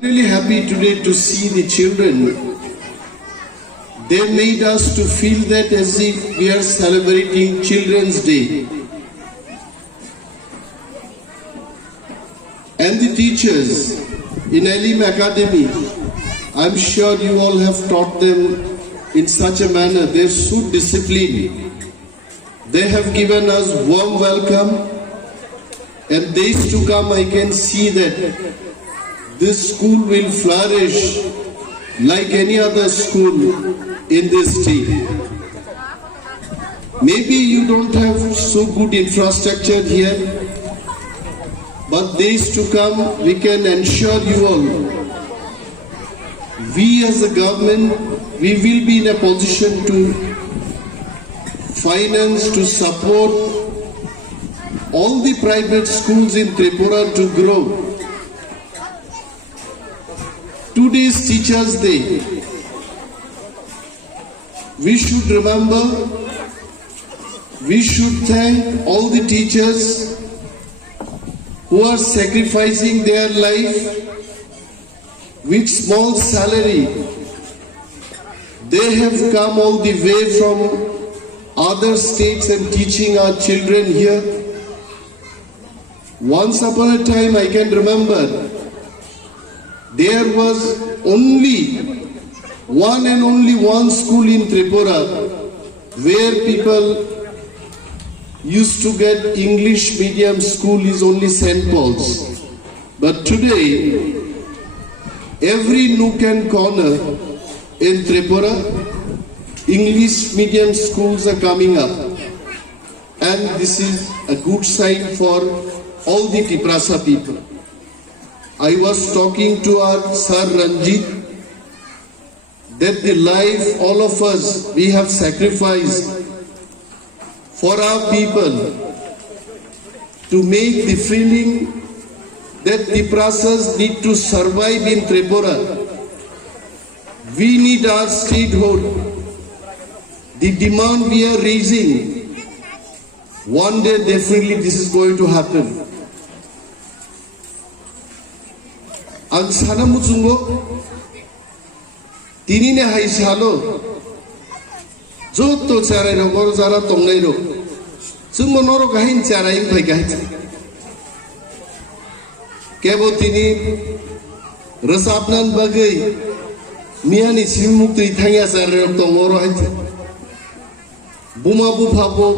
Really happy today to see the children. They made us to feel that as if we are celebrating Children's Day. And the teachers in Elim Academy, I'm sure you all have taught them in such a manner. They're so disciplined. They have given us warm welcome. And days to come, I can see that this school will flourish like any other school in this state. Maybe you don't have so good infrastructure here, but days to come, we can ensure you all, we as a government, we will be in a position to finance, to support all the private schools in Tripura to grow. Today is Teachers' Day. We should remember, we should thank all the teachers who are sacrificing their life with small salary. They have come all the way from other states and teaching our children here. Once upon a time, I can remember, there was only one school in Tripura where people used to get English medium school is only St. Paul's. But today, every nook and corner in Tripura, English medium schools are coming up. And this is a good sign for all the Tiprasa people. I was talking to our Sir Ranjit that the life all of us we have sacrificed for our people to make the feeling that Tiprasas need to survive in Tripura. We need our statehood. The demand we are raising, one day definitely this is going to happen. Ang sana mutungo tini ne hai salo joto charai ro gor jara tongnai ro sumo noro gahin charai pai gahin kebo tini rasapnan bagai miani simukti thangya charai ro tongoro hai Buma Buphano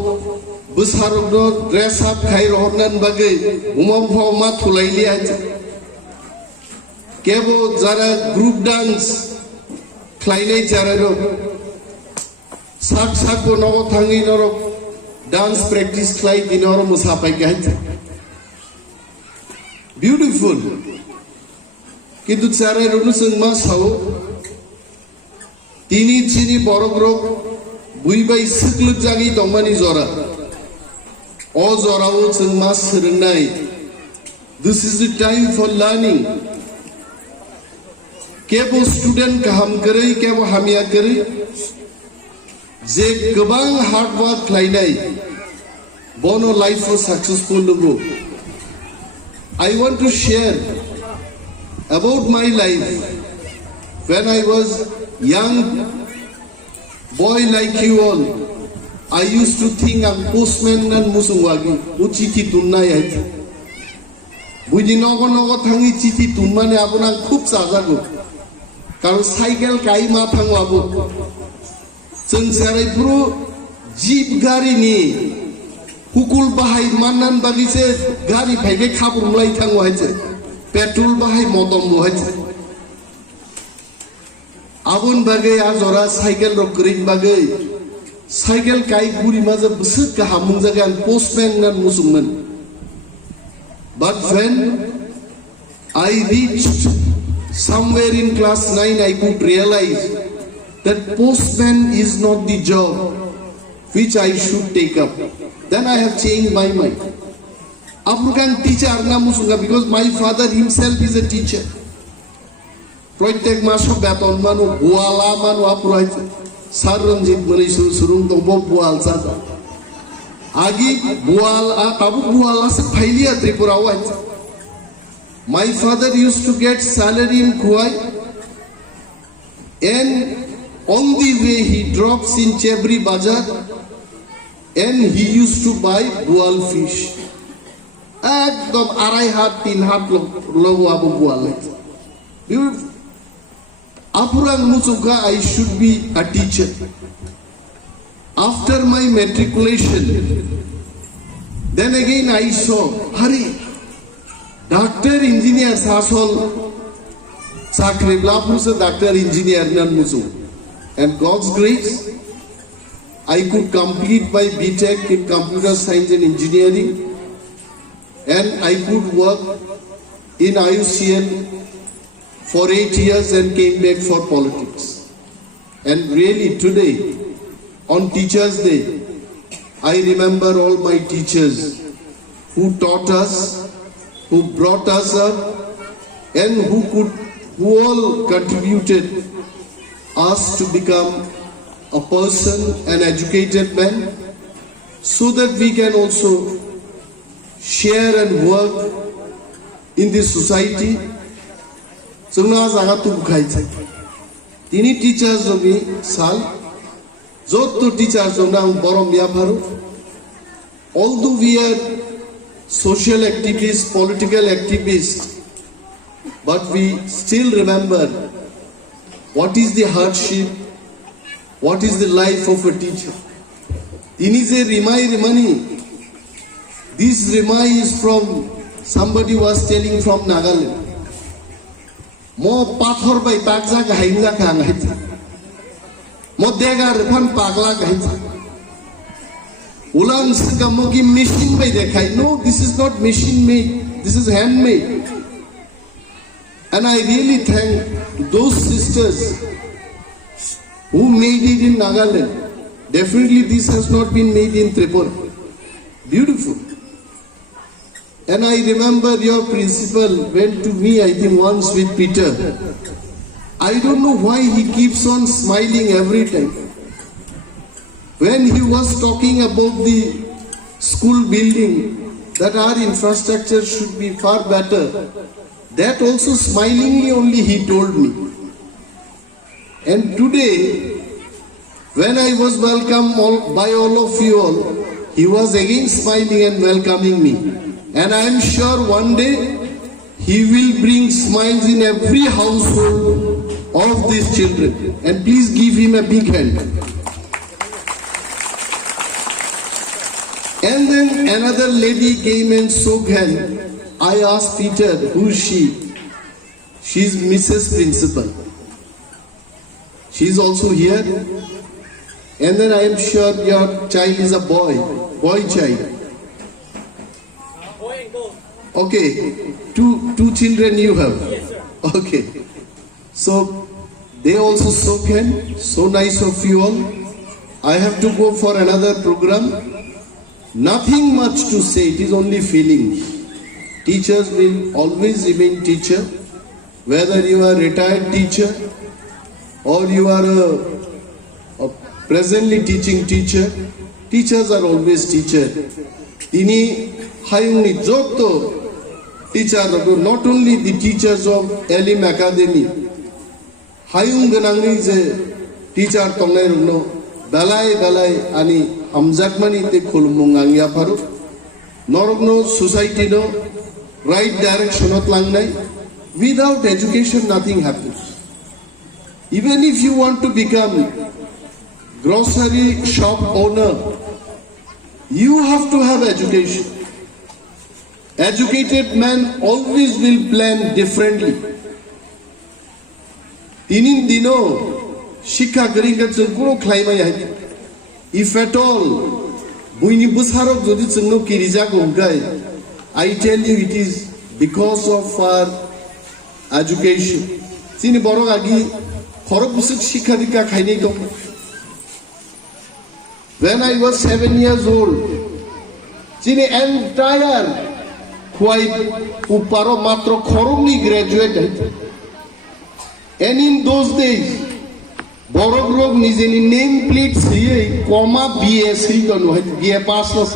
busarok do dress up khai ro nan bagai Buma Buphano ma thulai li hai Kebo jara group dance khlainai chararo sak ko nogo thangi noro dance practice khlai dinoro musapai gaitha beautiful kintu chararo nu sengma sao tini chini borogrok buibai sikluk jagi dongmani jora o jorao sengma srengnai. This is the time for learning. Kebo student kaham kari, kebo hamia kari, je gabang hard work lainai, bono life was successful lugo. I want to share about my life when I was young boy like you all. I used to think I'm postman and musungwagi, uchiti tunai hai. Buji nogo thangi chiti tunmane abunang khub sajago. Kalau cycle kai ma thangwabo जों सारायफ्रो jeep गाड़ी नि हुकुल बाहाय माननान बागिसे गाड़ी फाइके खाब्रुमलाय थांगो हायसे petrol बाहाय मदम हायसे आबुन बागै Ajara cycle रकरिन बागै cycle काय गुरि माजे बसुक गाहामुं जागान पोस्टमैन नान मुसुमन but when I reached somewhere in class 9 I could realize that postman is not the job which I should take up. Then I have changed my mind. Aprukan teacher na musunga because my father himself is a teacher. Proyek masuk beton manu buala manu apruai sarunjit mani surung tombo bual sada. Agi bual tabu buala se phailiya Tripura waj. My father used to get salary in Chwrai, and on the way he drops in Chebri Bazar, and he used to buy boal fish. Ekdom arai hat tin hat logo abu boal. Beautiful. Apurang Musuga, I should be a teacher. After my matriculation, then again I saw, Hari, doctor, engineer, Sasol, Sakri, Blapusa, doctor, engineer, Nanmusu. And God's grace, I could complete my BTech in computer science and engineering, and I could work in IUCN for 8 years and came back for politics. And really today, on Teachers' Day, I remember all my teachers who taught us, who brought us up, and who all contributed us to become a person, an educated man, so that we can also share and work in this society. So now I to Tini teachers of me, Sal, Zoto teachers of now Borom Yaparu. Although we are social activists, political activists, but we still remember what is the hardship, what is the life of a teacher. Tini se Rimai Rimani. This Rimai is from somebody who was telling from Nagaland. Mo pathor by pagza kahinga kangait. Mo degar pan pagla kahit. Ulan sikamogi machine by dekhai. No, this is not machine made. This is handmade. And I really thank those sisters who made it in Nagaland. Definitely this has not been made in Tripura. Beautiful. And I remember your principal went to me, I think once with Peter. I don't know why he keeps on smiling every time. When he was talking about the school building, that our infrastructure should be far better, that also smilingly only he told me. And today, when I was welcomed by all of you all, he was again smiling and welcoming me. And I am sure one day he will bring smiles in every household of these children. And please give him a big hand. And then another lady came and shook hand. I asked Peter, who is she? She is Mrs. Principal. She is also here. And then I am sure your child is a boy child. Okay, two children you have. Yes, sir. Okay, so they also shook hand. So nice of you all. I have to go for another program. Nothing much to say. It is only feelings. Teachers will always remain teacher, whether you are a retired teacher or you are a presently teaching teacher. Teachers are always teacher. Tini hayungni joto teacher, not only the teachers of Elim Academy. Hayung ganangni je teacher tongnai rugno balai ani hamjakmani te khulmungang ya paru. Norugno society no right direction of langnai. Without education, nothing happens. Even if you want to become grocery shop owner, you have to have education. Educated man always will plan differently. Tinin dino shikha garinga chungkuno khlaimai hai. If at all buini busharok jodi chungno kirija gongkai, I tell you it is because of our education. Sini borok agi khorok busuk shikha dikha khainai to. When I was 7 years old, sini entire uparo matro khoromni graduated. And in those days, Borogrog nizeni name plate siye, comma BSc kanu hai, BA pass was.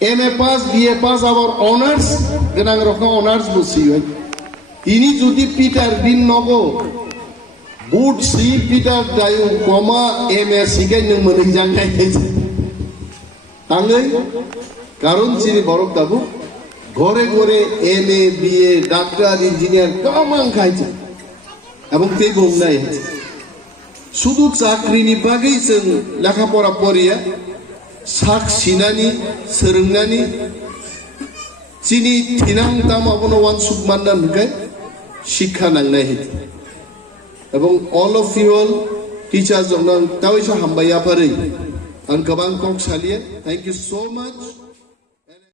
MA pass, BA pass, our honors, then I'm going to honors busi. Ini judi Peter bin Nogo, good see Peter dayu koma MA sigai nung menijang hai. Tangai, karun sini borok dabu, gore gore MA, BA, doctor, engineer, kamang kaiche. Abang te bong nai. Sudu chakri ni bagai sen lakha pora poria. sak sinani serengnani sini tinang tam abono wan submandan kai শিক্ষা nangnai hit এবং all of you all teachers jong nang tawisa hambaya pare ang kabang kok salia thank you so much.